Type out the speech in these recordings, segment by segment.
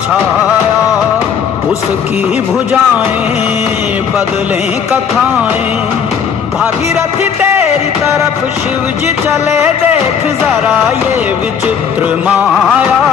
छाया, उसकी भुजाएं बदलें कथाएं। भागीरथी तेरी तरफ शिव जी चले, देख जरा ये विचित्र माया।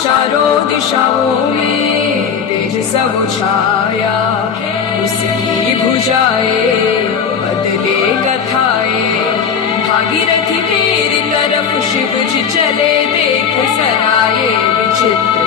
चारों दिशाओं में तेज सब छाया, उसकी भुजाएं बदले कथाएं। भागीरथी तेरी तरफ शिव जी चले, देख सराये विचित्र